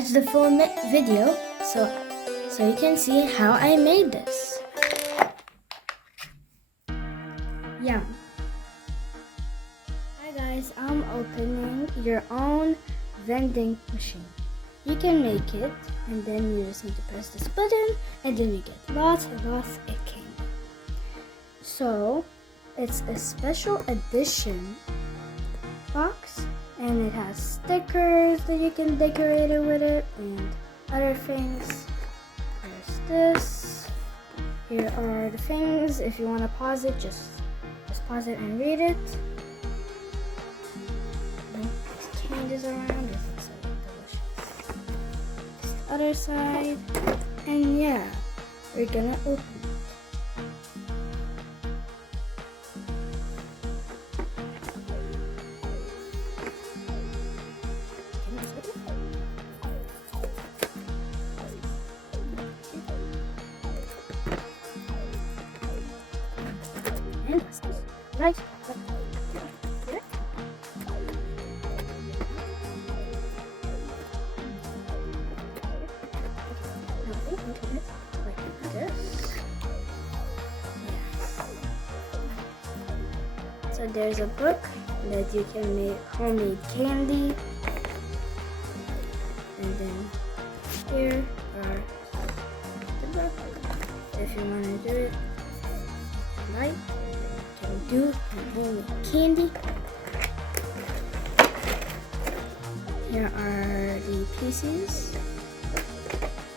watch the full video so you can see how I made this. Yum. Hi guys, I'm opening your own vending machine. You can make it, and then you just need to press this button, and then you get lots and lots of candy. So it's a special edition box, and it has stickers that you can decorate it with it and other things. There's this. Here are the things. If you want to pause it, just pause it and read it. There's candies around. This looks so delicious. This the other side, and yeah, we're gonna open it. Right. Like this. Yes. So there's a book that you can make homemade candy, and then here are the book. If you want to do it, right. Do homemade candy. Here are the pieces,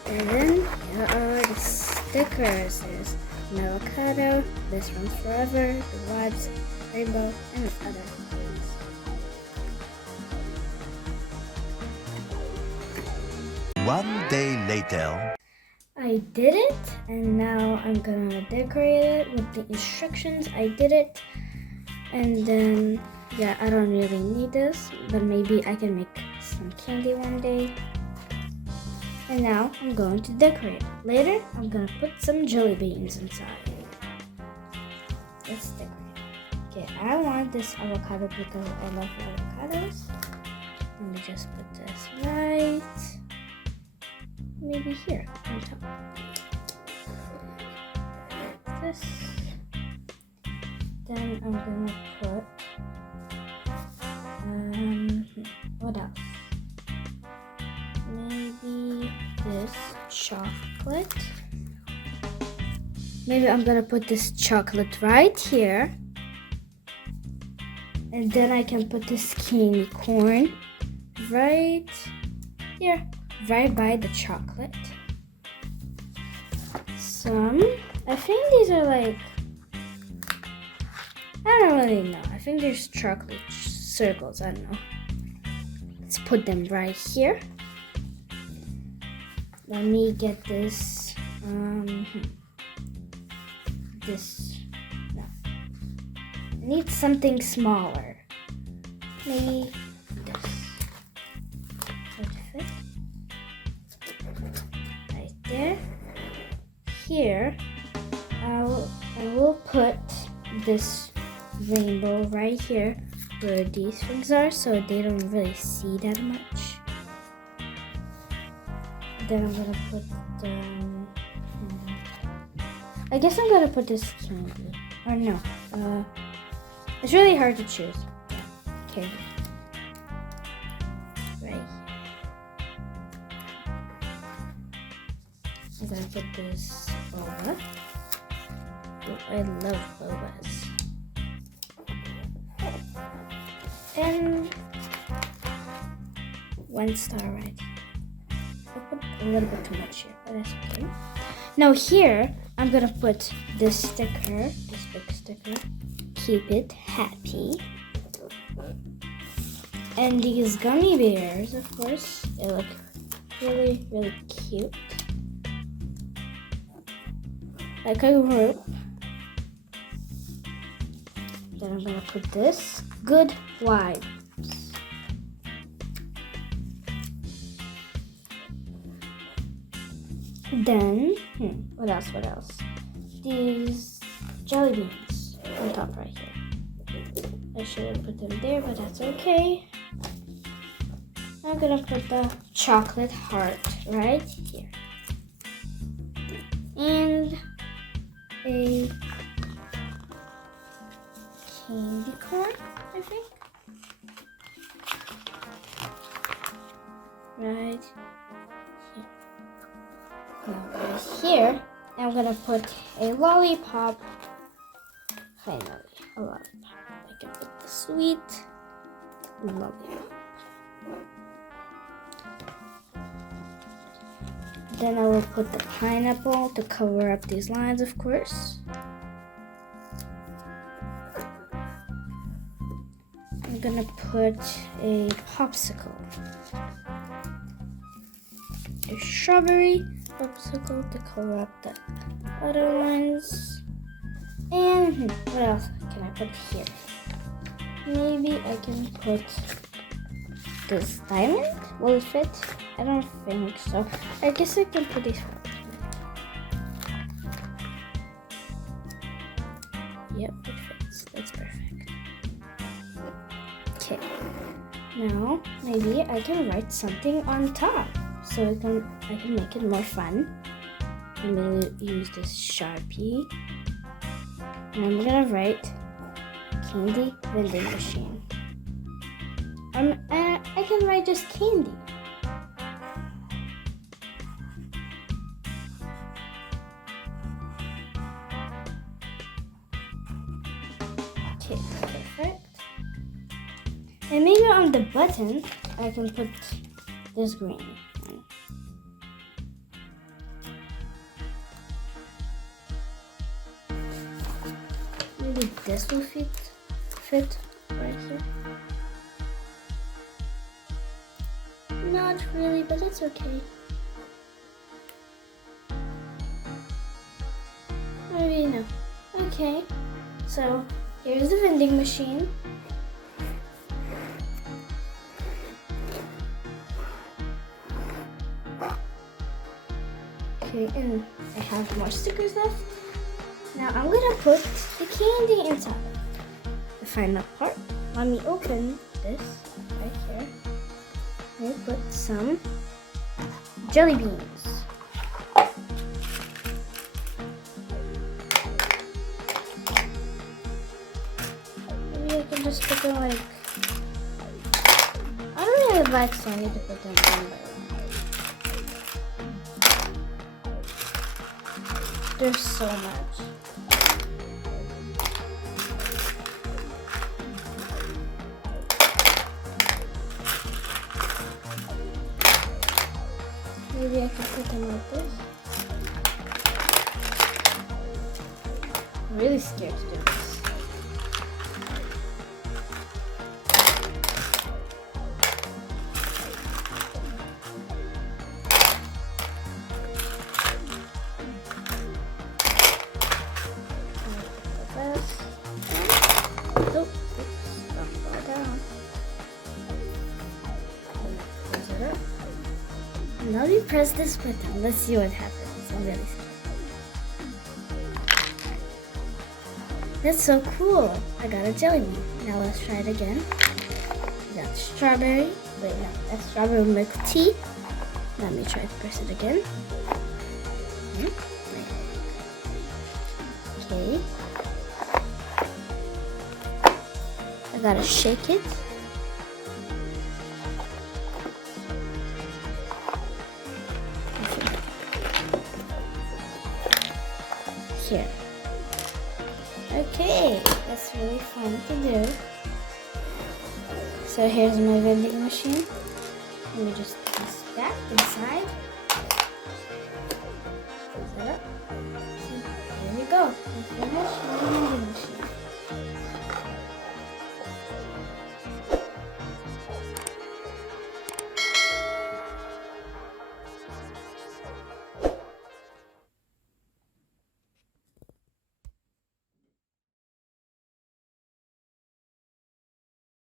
and then here are the stickers. There's an avocado, this runs forever, the wads, rainbow, and other things. One day later. I did it, and now I'm gonna decorate it with the instructions. I did it, and then yeah, I don't really need this, but maybe I can make some candy one day. And now I'm going to decorate it. Later, I'm gonna put some jelly beans inside. Let's decorate. Okay, I want this avocado because I love avocados. Let me just put this right. Maybe here on top. This. Then I'm gonna put what else? Maybe this chocolate. Maybe I'm gonna put this chocolate right here. And then I can put this candy corn right here. Right by the chocolate. I think these are like, I don't really know. I think there's chocolate circles, I don't know. Let's put them right here. Let me get this, no. I need something smaller. Maybe this. There. Here, I will put this rainbow right here where these things are, so they don't really see that much. Then I'm gonna put I guess I'm gonna put this candy. Or no, it's really hard to choose. Okay. Right. I'm gonna put this boba. Oh, I love bobas. And 1 star right here. I put a little bit too much here, but that's okay. Now here, I'm gonna put this sticker, this big sticker. Keep it happy. And these gummy bears, of course, they look really, really cute. Like a group. Then I'm gonna put this good vibes. Then, what else? These jelly beans on top right here. I should have put them there, but that's okay. I'm gonna put the chocolate heart right here. And a candy corn, I think. Right here. Now right here, I'm gonna put a lollipop. Finally, a lollipop. I can put the sweet lollipop. Then I will put the pineapple to cover up these lines, of course. I'm gonna put a popsicle. A strawberry popsicle to cover up the other lines. And what else can I put here? Maybe I can put this diamond. Will it fit? I don't think so. I guess I can put this one. Yep, it fits. That's perfect. Okay. Now maybe I can write something on top, so I can make it more fun. I'm gonna use this Sharpie, and I'm gonna write Candy Vending Machine. I can write just candy. Okay, perfect. And maybe on the button, I can put this green one. Maybe this will fit right here. Not really, but it's okay. Maybe no. Okay, so here's the vending machine. Okay, and I have more stickers left. Now I'm gonna put the candy inside. The final part. Let me open this right here. I put some jelly beans. Maybe I can just put them like, I don't really like so I need to put them one by one. There's so much. Maybe I can put them like this. I'm really scared to do this. Oh, oops, don't fall down. Close it up. Now we press this button. Let's see what happens. I'm really scared. That's so cool. I got a jelly bean. Now let's try it again. We got strawberry. Wait, no, that's strawberry milk tea. Let me try to press it again. Okay. I gotta shake it. Here. Okay, that's really fun to do. So here's my vending machine. Let me just put this back inside.